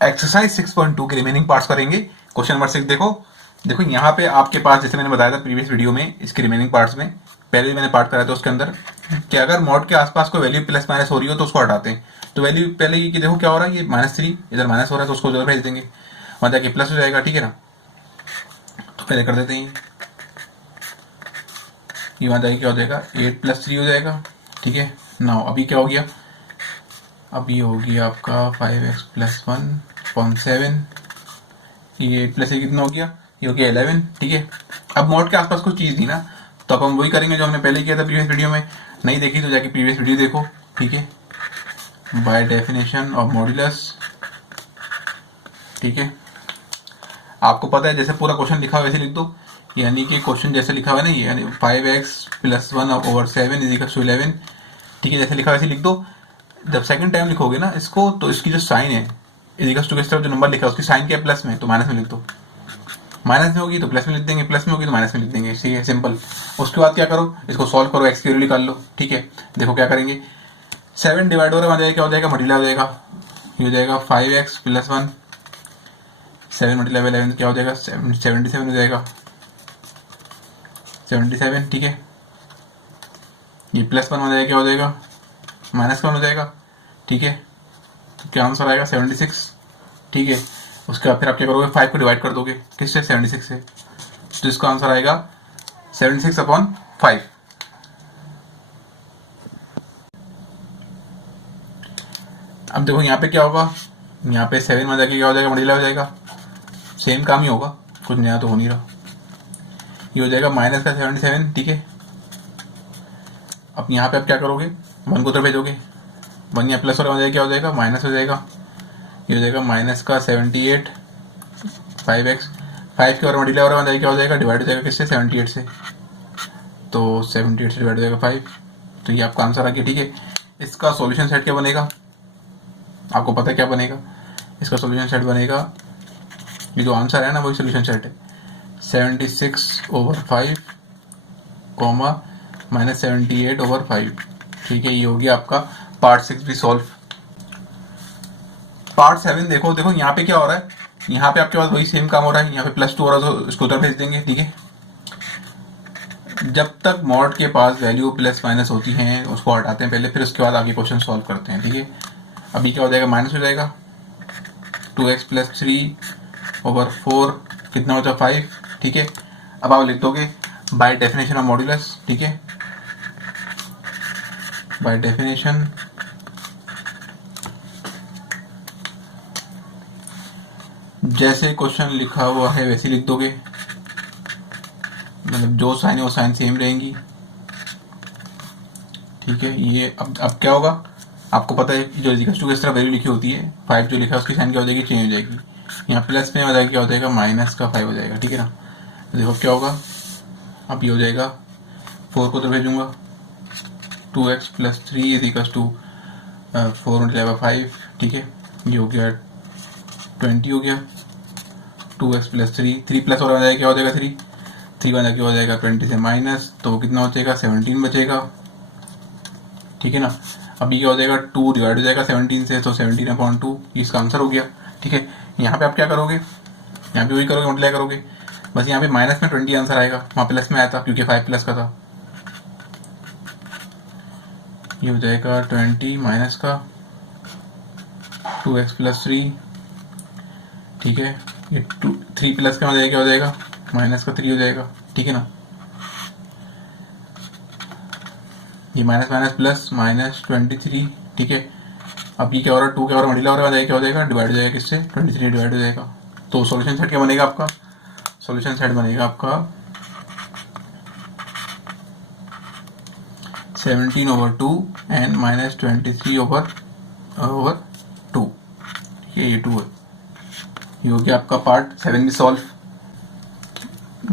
Exercise 6.2 के remaining parts करेंगे। Question number 6 देखो। देखो यहाँ पे आपके पास, जैसे मैंने बताया था प्रीवियस वीडियो में, इसके रिमेनिंग पार्ट्स में पहले भी मैंने पार्ट कराया था उसके अंदर, कि अगर मॉड के आसपास कोई वैल्यू प्लस माइनस हो रही हो तो उसको हटाते हैं। तो वैल्यू पहले ये कि देखो क्या हो रहा है, ये -3 इधर माइनस हो रहा है तो उसको उधर भेज देंगे, वहां जाके प्लस हो जाएगा। ठीक है ना, तो पहले कर देते हैं। ये वहां जाके क्या हो जाएगा, 8 + 3 हो जाएगा। ठीक है ना, अभी क्या हो गया, अभी हो गया आपका 5x + 1/7। ये 8 + 3 कितना हो गया, ये हो गया 11। ठीक है, अब मॉड के आसपास कोई चीज़ थी ना, तो अब हम वही करेंगे जो हमने पहले किया था प्रीवियस वीडियो में। नहीं देखी तो जाके प्रीवियस वीडियो देखो। ठीक है, बाय डेफिनेशन ऑफ मॉड्यूलस। ठीक है, आपको पता है जैसे पूरा क्वेश्चन लिखा हुआ वैसे लिख दो, यानी कि क्वेश्चन जैसे लिखा हुआ है ना, ये यानी 5x + 1/7 = 11। ठीक है, जैसे लिखा वैसे लिख दो। जब सेकंड टाइम लिखोगे ना इसको, तो इसकी जो साइन है इजिकल्स टू के तरफ जो नंबर लिखा है उसकी साइन क्या है, प्लस में, तो माइनस में लिख दो। माइनस में होगी तो प्लस में लिख देंगे, प्लस में होगी तो माइनस में लिख देंगे। ठीक है, सिंपल। उसके बाद क्या करो, इसको सॉल्व करो, एक्स की वैल्यू निकाल लो। ठीक है, देखो क्या करेंगे, 7 डिवाइड हो रहा है, क्या हो जाएगा, मल्टीप्लाई हो जाएगा। ये हो जाएगा 5x + 1, 7 × 11 क्या हो जाएगा, 77 हो जाएगा, 77। ठीक है, ये +1 हो जाएगा, क्या हो जाएगा, -1 हो जाएगा। ठीक है, तो क्या आंसर आएगा, 76। ठीक है, उसके बाद फिर आप क्या करोगे, 5 को डिवाइड कर दोगे किससे, 76 से, तो इसका आंसर आएगा 76/5। अब देखो यहाँ पे क्या होगा, यहाँ पे 7 में जाके क्या हो जाएगा, मल्टीप्लाई हो जाएगा। सेम काम ही होगा, कुछ नया तो हो नहीं रहा। ये हो जाएगा -77। ठीक है, अब यहाँ पे आप क्या करोगे, 1 को उधर भेजोगे, 1 यहाँ प्लस हो जाएगा, क्या हो जाएगा, माइनस हो जाएगा। ये हो जाएगा -78, 5x, 5 के और मल्टीप्लाई हो रहा है, क्या हो जाएगा, डिवाइड हो जाएगा किससे, 78 से, तो 78 से डिवाइड हो जाएगा 5। तो ये आपका आंसर आ गया। ठीक है, इसका सॉल्यूशन सेट क्या बनेगा, आपको पता है क्या बनेगा, इसका सॉल्यूशन सेट बनेगा, ये जो आंसर है ना वही सॉल्यूशन सेट है, 76/5 -78/5। ठीक है, ये हो गया आपका पार्ट 6 भी सॉल्व। पार्ट 7 देखो। देखो यहाँ पे क्या हो रहा है, यहाँ पे आपके पास वही सेम काम हो रहा है, यहाँ पे +2 हो रहा है तो इसको उधर भेज देंगे। ठीक है, जब तक मॉड के पास वैल्यू प्लस माइनस होती हैं उसको हटाते हैं पहले, फिर उसके बाद आगे क्वेश्चन सॉल्व करते हैं। ठीक है, अभी क्या हो जाएगा, माइनस हो जाएगा, 2x + 3/4 कितना होता है, 5। ठीक है, अब आप लिख दोगे बाय डेफिनेशन ऑफ मॉड्यूलस। ठीक है, बाय डेफिनेशन जैसे क्वेश्चन लिखा हुआ है वैसे लिख दोगे, मतलब जो साइन है वो साइन सेम रहेंगी। ठीक है, ये अब क्या होगा, आपको पता है जो इक्वल टू किस तरह वैल्यू लिखी होती है, 5 जो लिखा है उसकी साइन क्या हो जाएगी, चेंज हो जाएगी। यहाँ प्लस में हो जाएगा, क्या हो जाएगा, -5 हो जाएगा। ठीक है ना, तो देखो क्या होगा, अब ये हो जाएगा, 4 को तो भेजूंगा, 2x + 3 = 4 × 5। ठीक है, ये हो गया 20 हो गया, 2x + 3, 3 प्लस और जाएगा, क्या हो जाएगा, 3 बन जाके हो जाएगा 20 से माइनस, तो कितना हो जाएगा, 17 बचेगा। ठीक है ना, अभी क्या हो जाएगा, 2 डिवाइड हो जाएगा 17 से, तो 17/2 इसका आंसर हो गया। ठीक है, यहाँ पे आप क्या करोगे, यहाँ पे वही करोगे, मल्टीप्लाई करोगे, बस यहाँ पे माइनस में 20 आंसर आएगा, वहाँ प्लस में आया था क्योंकि 5 प्लस का था। ये हो जाएगा 20 माइनस का 2x + 3। ठीक है, ये 3 प्लस का हो जाएगा, क्या हो जाएगा, -3 हो जाएगा। ठीक है ना, ये माइनस माइनस प्लस -23। ठीक है, अब ये क्या हो रहा है, 2 क्या हो रहा है, मल्टीप्लाई हो रहा है, क्या हो जाएगा, डिवाइड हो जाएगा किससे, 23 डिवाइड हो जाएगा। तो सॉल्यूशन सेट क्या बनेगा आपका, सॉल्यूशन सेट बनेगा आपका 17/2 एंड -23/2। ठीक है, ये 2 है। ये हो गया आपका पार्ट 7 भी सॉल्व।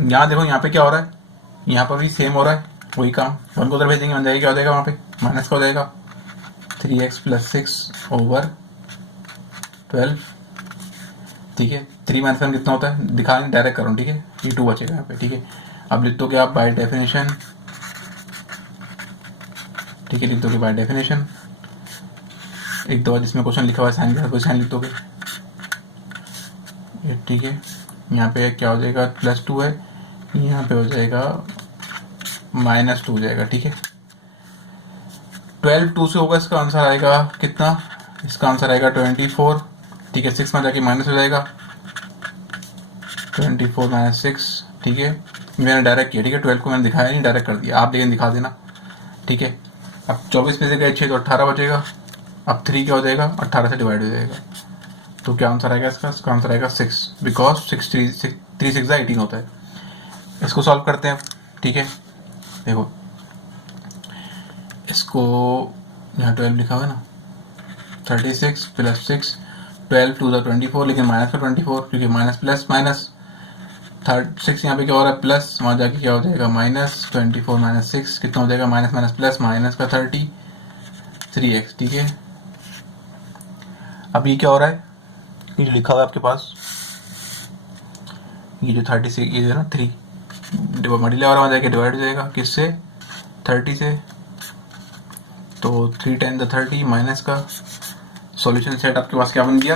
यहाँ देखो, यहाँ पे क्या हो रहा है, यहाँ पर भी सेम हो रहा है वही काम, 1 को उधर भेजेंगे, बन जाएगा, क्या हो जाएगा, वहाँ पे माइनस का हो जाएगा, 3x + 6/12। ठीक है, 3 - 1 कितना होता है, दिखा नहीं, डायरेक्ट करो। ठीक है, ये 2 बचेगा यहाँ पे। ठीक है, अब लिख दो क्या आप, बाय डेफिनेशन। ठीक है, लिख दोगे बाय डेफिनेशन, एक दो जिसमें क्वेश्चन लिखा हुआ है साइन के साथ साइन लिख दोगे। ये ठीक है। यहाँ पे क्या हो जाएगा, +2 है, यहाँ पे हो जाएगा -2 हो जाएगा, ठीक है। 12 2 से होगा, इसका आंसर आएगा कितना, इसका आंसर आएगा 24, ठीक है। 6 में जाके माइनस हो जाएगा, 24 - 6, ठीक है। मैंने डायरेक्ट किया, ठीक है। 12 को मैंने दिखाया नहीं, डायरेक्ट कर दिया, आप लेकिन दिखा देना, ठीक है। अब 24 में से गए 6 तो 18 बचेगा। अब 3 क्या हो जाएगा, 18 से डिवाइड हो जाएगा। तो क्या आंसर आएगा इसका आंसर आएगा 6, बिकॉज 6 3 6 18 होता है। इसको सॉल्व करते हैं, ठीक है। देखो इसको, यहाँ 12 लिखा हुआ है ना, 36 + 6, 12 2 24, लेकिन माइनस का 24, क्योंकि माइनस प्लस माइनस, 6 यहाँ पे क्या हो रहा है प्लस, वहाँ जाके क्या हो जाएगा -24 - 6 कितना हो जाएगा, माइनस माइनस प्लस, माइनस का 33x, ठीक है। अब ये क्या हो रहा है, ये जो लिखा हुआ है आपके पास, ये जो 36, ये जो है ना 3 मल्टीप्लाई हो रहा है, वहाँ जाके डिवाइड हो जाएगा किससे, 30 से। तो 3 10 30 माइनस का सॉल्यूशन सेट आपके पास क्या बन गया,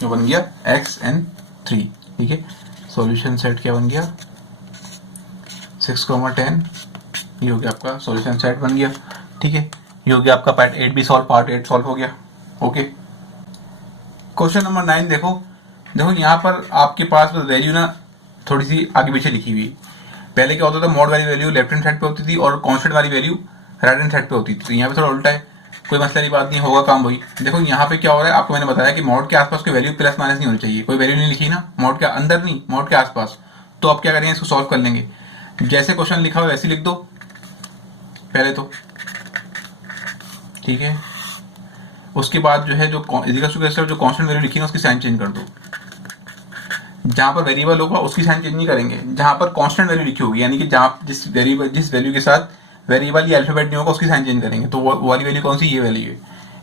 जो बन गया xn3, ठीक है। सॉल्यूशन सेट क्या बन गया, 6, 10, ये हो गया आपका सॉल्यूशन सेट बन गया, ठीक है। ये हो गया आपका पार्ट 8 भी सॉल्व, पार्ट 8 सॉल्व हो गया, ओके। क्वेश्चन नंबर 9 देखो यहाँ पर आपके पास वैल्यू ना थोड़ी सी आगे पीछे लिखी हुई। पहले क्या होता था, मॉड वाली वैल्यू लेफ्ट हैंड साइड पे होती थी और कांस्टेंट वाली वैल्यू राइट हैंड साइड पे होती थी। तो यहाँ पे थोड़ा उल्टा है, कोई मसला नहीं, बात नहीं, होगा काम वही। देखो यहाँ पे क्या हो रहा है, आपको मैंने बताया कि मॉड के आसपास कोई वैल्यू प्लस माइनस नहीं होनी चाहिए, कोई वैल्यू नहीं लिखी ना, मॉड के अंदर नहीं, मॉड के आसपास। तो अब क्या करेंगे, इसको सॉल्व कर लेंगे। जैसे क्वेश्चन लिखा हुआ वैसे लिख दो पहले तो, ठीक है। उसके बाद जो है जो कांस्टेंट वैल्यू लिखी है उसकी साइन चेंज कर दो। जहां पर वेरिएबल होगा उसकी साइन चेंज नहीं करेंगे, जहां पर कांस्टेंट वैल्यू लिखी होगी, यानी कि जहां जिस वैल्यू के साथ वेरिएबल या अल्फाबेट नहीं होगा उसकी साइन चेंज करेंगे। तो वो वाली वैल्यू कौन सी, ये वैल्यू है,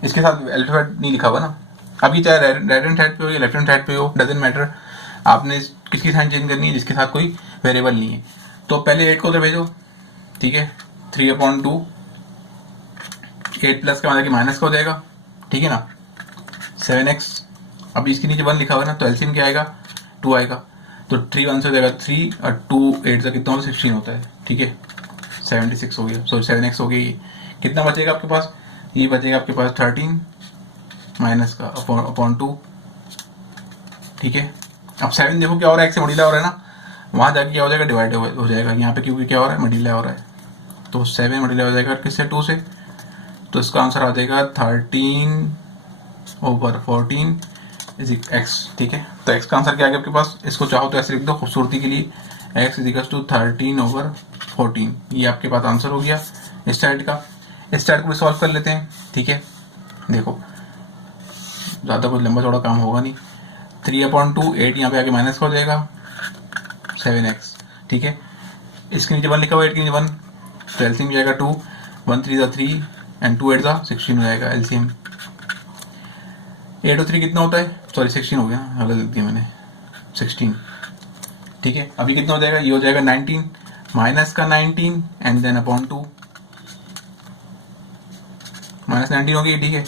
इसके साथ अल्फाबेट नहीं लिखा हुआ ना। अभी चाहे राइट हैंड साइड पे हो या लेफ्ट हैंड साइड पे हो, डजेंट मैटर, आपने किसकी साइन चेंज करनी है, जिसके साथ कोई वेरिएबल नहीं है। तो पहले 8 को उधर भेजो, ठीक है। 3/2, 8 प्लस का मतलब कि माइनस का हो जाएगा, ठीक है ना, 7x। अब इसके नीचे 1 लिखा हुआ है ना, तो एलसीएम क्या आएगा, 2 आएगा। तो 3 1 से हो जाएगा 3 और 2 8 से कितना होता है, 16 होता है, ठीक है। 76 हो गया, सॉरी 7x हो गई। कितना बचेगा आपके पास, ये बचेगा आपके पास 13 माइनस का अपॉन 2, ठीक है। अब 7 देखो क्या हो रहा है, x से मल्टीप्लाई हो रहा है ना, वहां जाके क्या हो जाएगा, डिवाइड हो जाएगा। यहाँ पे क्योंकि क्या हो रहा है, मल्टीप्लाई हो रहा है। तो 7 मल्टीप्लाई हो जाएगा किससे, 2 से। तो इसका आंसर आ जाएगा 13/14 इज x, ठीक है। तो x का आंसर क्या आ गया आपके पास, इसको चाहो तो ऐसे लिख दो खूबसूरती के लिए, x = 13/14। ये आपके पास आंसर हो गया इस साइड का। इस साइड को भी सॉल्व कर लेते हैं, ठीक है। देखो ज़्यादा कुछ लंबा चौड़ा काम होगा नहीं। 3/2, 8 यहाँ पे आके माइनस का हो जाएगा, 7x, ठीक है। इसके नीचे 1 लिखा हुआ है, 8 के नीचे 1, तो एलसीएम जाएगा 2, 1 3 = 3 एंड 2 8 = 16 हो जाएगा एलसीएम। 8 और 3 कितना होता है, सॉरी 16 हो गया, गलत लिख दिया मैंने, 16, ठीक है। अभी कितना हो जाएगा, ये हो जाएगा 19 माइनस का 19 एंड देन अपॉन 2, -19 हो गई, ठीक है।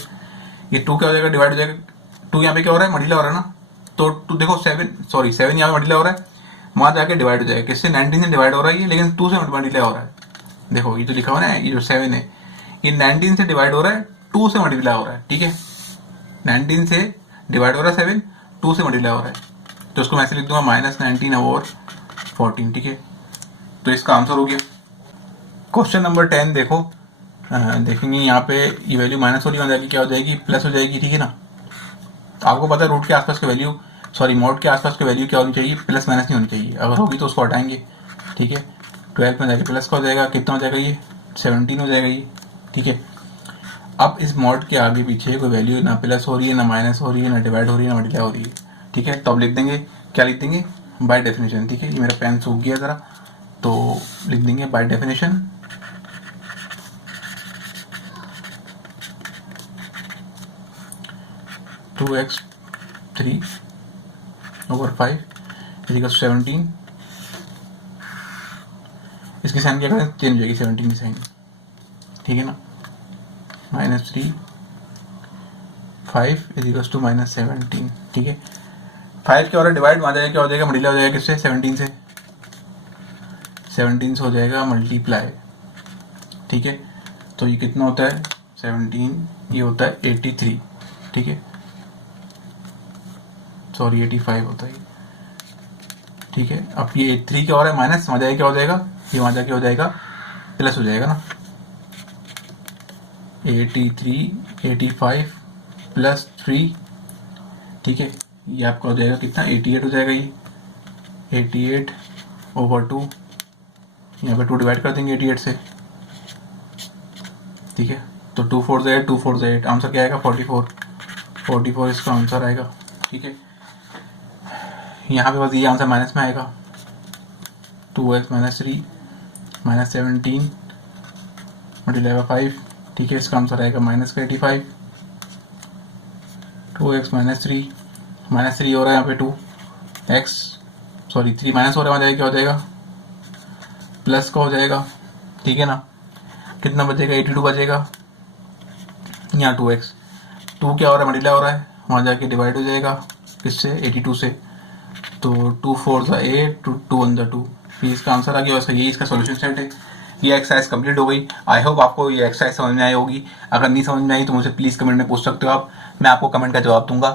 ये 2 क्या हो जाएगा, डिवाइड हो जाएगा। 2 यहाँ पे क्या हो रहा है, मल्टीप्लाई हो रहा है ना, तो 2 देखो 7 यहाँ पे मल्टीप्लाई हो रहा है, वहां जाके डिवाइड हो जाएगा किससे, 19 से डिवाइड हो रहा है ये, लेकिन 2 से मल्टीप्लाई हो रहा है। देखो ये तो लिखा हुआ है ना, ये जो 7 है ये 19 से डिवाइड हो रहा है, 2 से मल्टीप्लाई हो रहा है, ठीक है। 19 से डिवाइड हो रहा है 7, 2 से मल्टीप्लाई हो रहा है, तो उसको मैं ऐसे लिख दूंगा -19/14, ठीक है। तो इसका आंसर हो गया। क्वेश्चन नंबर 10 देखो, देखेंगे यहाँ पे ये वैल्यू माइनस वाली हो जाएगी, क्या हो जाएगी, प्लस हो जाएगी, ठीक है ना। तो आपको पता है रूट के आसपास की वैल्यू, सॉरी मॉड के आसपास की वैल्यू क्या होनी चाहिए, प्लस माइनस नहीं होनी चाहिए, अगर होगी तो उसको हटाएंगे, ठीक है। 12 में जाके प्लस का हो जाएगा, कितना हो जाएगा ये, 17 हो जाएगा ये, ठीक है। अब इस मॉड के आगे पीछे कोई वैल्यू ना प्लस हो रही है, ना माइनस हो रही है, ना डिवाइड हो रही है, ना मल्टीप्लाई हो रही है, ठीक है। तो अब लिख देंगे, क्या लिख देंगे, बाय डेफिनेशन, ठीक है। ये मेरा पेन सूख गया ज़रा, तो लिख देंगे बाय डेफिनेशन 2x 3/5 = 17। इसकी साइन क्या करें, चेंज हो जाएगी 17 की साइन, ठीक है ना। -3 5 = -17, ठीक है। 5 क्या हो रहा है डिवाइड, वहाँ जाएगा क्या हो जाएगा मल्टीप्लाई हो जाएगा किससे 17 से, 17 से हो जाएगा मल्टीप्लाई, ठीक है। तो ये कितना होता है 17, ये होता है 83, ठीक है, सॉरी 85 होता है, ठीक है। अब ये 3 क्या हो रहा है माइनस, वहाँ जाएगा क्या हो जाएगा, ये वहाँ जाके हो जाएगा प्लस हो जाएगा ना, 83 85 प्लस 3, ठीक है, ये आपका हो जाएगा कितना 88 हो जाएगा, ये 88 ओवर 2, यहाँ पे 2 डिवाइड कर देंगे 88 से, ठीक है। तो 2 4 8, 2 4 8, आंसर क्या आएगा 44 इसका आंसर आएगा, ठीक है। यहाँ पे बस ये आंसर माइनस में आएगा, 2x minus 3 minus 17 multiply by 5, ठीक है, इसका आंसर आएगा माइनस का 85, 2x माइनस 3 हो रहा है यहाँ पे 2x, सॉरी 3 माइनस हो रहा है, वहाँ जाएगा क्या हो जाएगा प्लस का हो जाएगा, ठीक है ना। कितना बचेगा 82 बचेगा, यहाँ 2x, 2 क्या हो रहा है मल्टीप्लाई हो रहा है, वहाँ जाके डिवाइड हो जाएगा किससे 82 से, तो 2 4 8, 2 1 2, ये इसका आंसर आ गया। वैसे ये इसका सॉल्यूशन सेट है। ये एक्सरसाइज कंप्लीट हो गई। आई होप आपको ये एक्सरसाइज समझ में आई होगी। अगर नहीं समझ में आई तो मुझे प्लीज़ कमेंट में पूछ सकते हो आप, मैं आपको कमेंट का जवाब दूंगा।